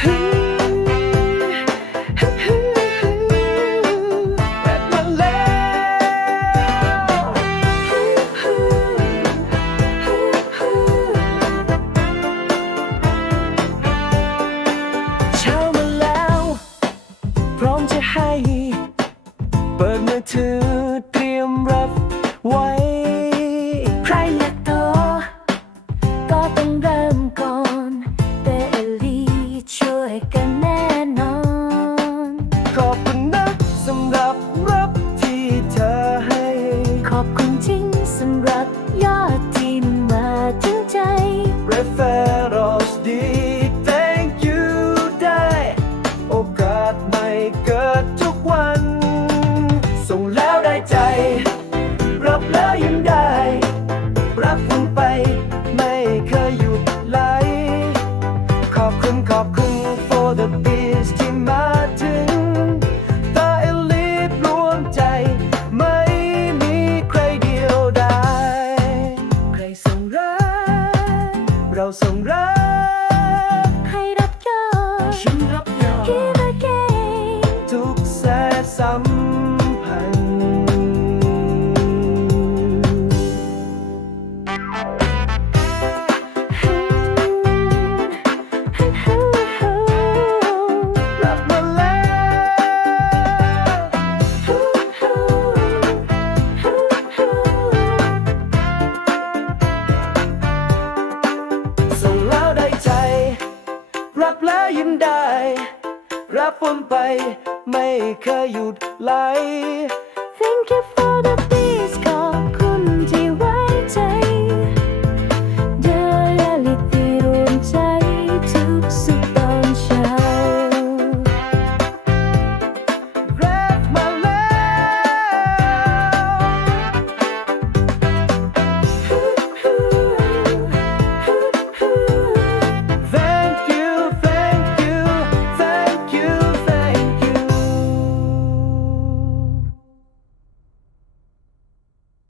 พร้อมจะให้ เปิดมือถือเตรียมรับ โรสดี thank you ได้ โอกาสใหม่เกิดทุกวัน ส่งแล้วได้ใจ รับแล้วยังได้ รับคุณไป ไม่เคยหยุดไหล ขอบคุณขอบคุณ for the peace ที่มา ส่งรัก รับฝนไป ไม่เคยหยุดไหล